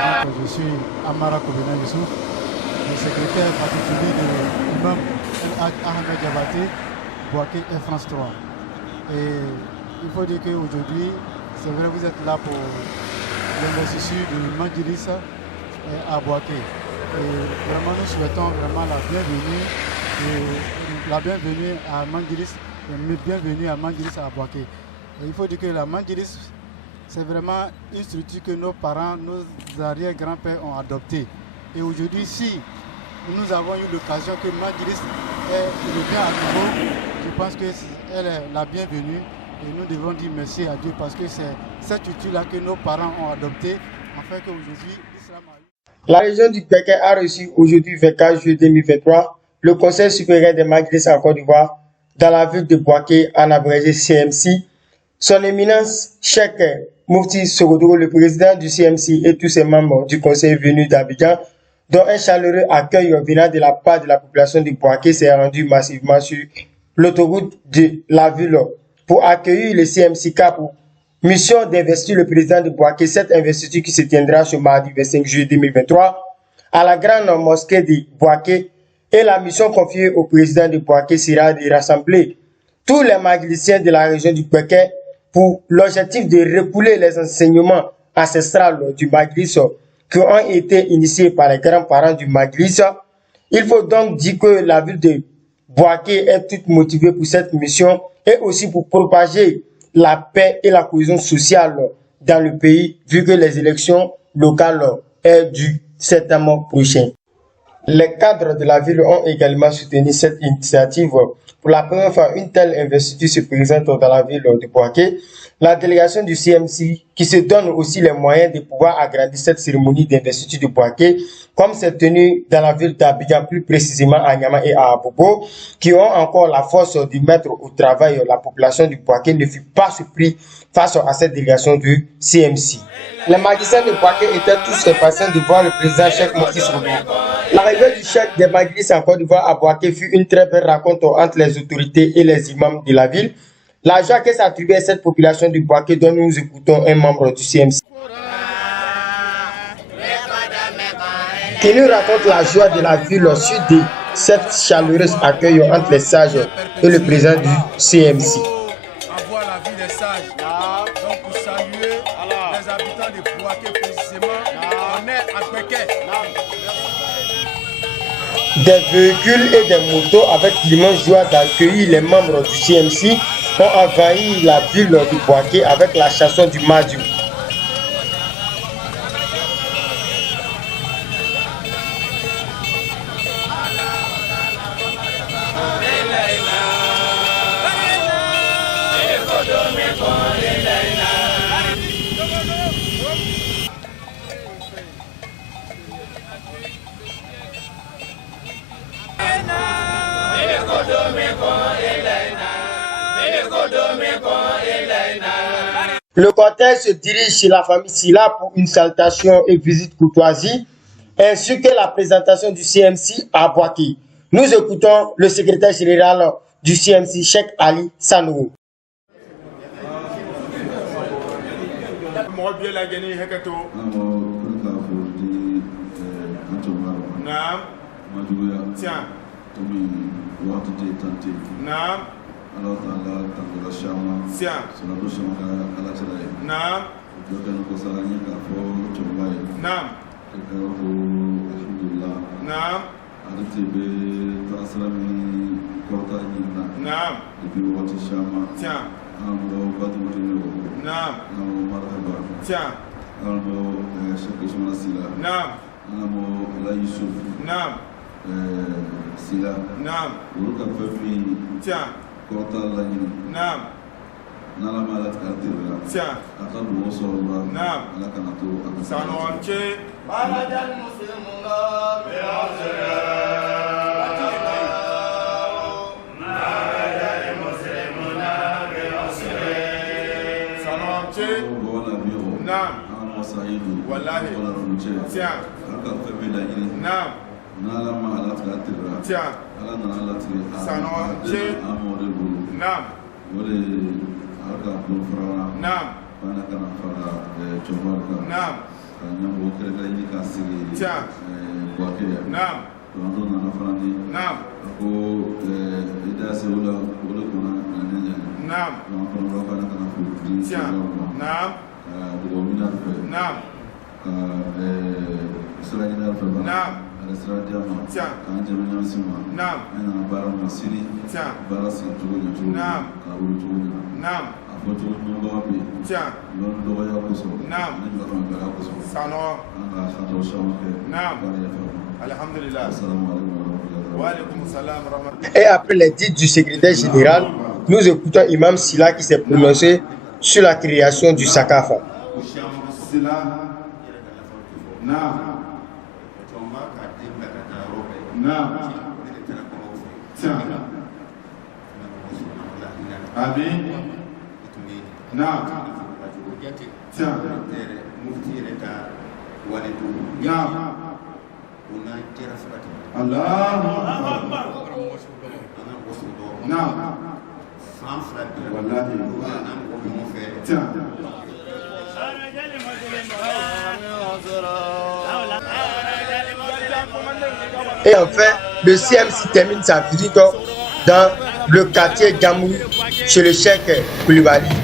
Donc, je suis Amara Kobena Youssouf, le secrétaire particulier de l'imam Ahmed Diabaté, Bouaké et France 3. Et il faut dire qu'aujourd'hui, c'est vrai, vous êtes là pour l'investiture de l'imam Idrissa à Bouaké. Et vraiment, nous souhaitons vraiment la bienvenue à Mandiris, et bienvenue à Mandiris à Bouaké. Et il faut dire que la Mandiris, c'est vraiment une structure que nos parents, nos arrière-grands-pères ont adoptée. Et aujourd'hui, si nous avons eu l'occasion que Mandiris revient à nouveau, je pense qu'elle est la bienvenue. Et nous devons dire merci à Dieu parce que c'est cette structure-là que nos parents ont adoptée, afin qu'aujourd'hui, l'islam a eu. La région du Pékin a reçu aujourd'hui 24 juillet 2023 le Conseil supérieur des Majlis en Côte d'Ivoire dans la ville de Bouaké, en abrégé CMC. Son éminence, Cheikh Moufti Sogodoro, le président du CMC et tous ses membres du Conseil venus d'Abidjan, dont un chaleureux accueil venant de la part de la population de Bouaké s'est rendu massivement sur l'autoroute de la ville pour accueillir le CMC pour mission d'investir le président de Bouaké, cette investiture qui se tiendra ce mardi 25 juillet 2023 à la grande mosquée de Bouaké. Et la mission confiée au président de Bouaké sera de rassembler tous les magliciens de la région du Pékin pour l'objectif de refouler les enseignements ancestrales du Maglis qui ont été initiés par les grands-parents du Maglis. Il faut donc dire que la ville de Bouaké est toute motivée pour cette mission et aussi pour propager la paix et la cohésion sociale dans le pays, vu que les élections locales sont du septembre prochain. Les cadres de la ville ont également soutenu cette initiative. Pour la première fois, une telle investiture se présente dans la ville de Bouaké. La délégation du CMC, qui se donne aussi les moyens de pouvoir agrandir cette cérémonie d'investiture de Bouaké, comme c'est tenu dans la ville d'Abidjan, plus précisément à Niamey et à Abobo, qui ont encore la force de mettre au travail la population du Bouaké, ne fut pas surpris face à cette délégation du CMC. Les magiciens de Bouaké étaient tous impatients de voir le président Cheikh Moufti Sogodoro. L'arrivée du chef des Maglis en Côte d'Ivoire à Bouaké fut une très belle rencontre entre les autorités et les imams de la ville. La joie que s'attribue à cette population du Bouaké dont nous écoutons un membre du CMC qui nous raconte la joie de la ville au sud de cette chaleureuse accueil entre les sages et le président du CMC. Avoir la vie des sages. Donc pour saluer les habitants de Bouaké précisément, on est à Pékin. Des véhicules et des motos avec l'immense joie d'accueillir les membres du CMC ont envahi la ville de Bouaké avec la chanson du Madiou. Le cortège se dirige chez la famille Silla pour une salutation et visite courtoisie, ainsi que la présentation du CMC à Bouaké. Nous écoutons le secrétaire général du CMC, Cheikh Ali Sanogo. Allah Ta'ala tangola shama sona do shama ala chalai naam jokan ko salani ka fo chombai naam ka ho alhamdulillah naam adati be tasalami kota jinna naam bi wati shama amo badu dino naam amo marhaba amo shekh Ismail Sila naam amo ala Yusuf naam Sila naam uruka fami Kota lagi. Naam. Nala malat kartira. Sia. Akan boso ba. Naam. Ala kana to. Sanonche. Balajan muslimuna bi'azra. Balajan muslimuna bi'azra. Sanonche. Wala bi'o. Naam. Amo saidu. Wallahi. Wala runche. Sia. Akan fami lagi. Naam. Nala malat kartira. Sia. Ala nala tira. Sanonche. Naam. Wale harka kun fara. Naam. Bana kana fara chobarka. Naam. Tiens. Naam. Naam. Naam. Tiens. Naam. Naam. Naam. Tiens. Naam. Tiens. Naam. Naam. Tiens. Naam. Sano. Naam. Alhamdulillah. Wa alaykoum salam rahmatullah. Et après les dits du secrétaire général, nous écoutons Imam Silla qui s'est prononcé sur la création du Sakafa. Et enfin, le CMC termine sa visite dans le quartier Gamou chez le cheikh Koulibaly.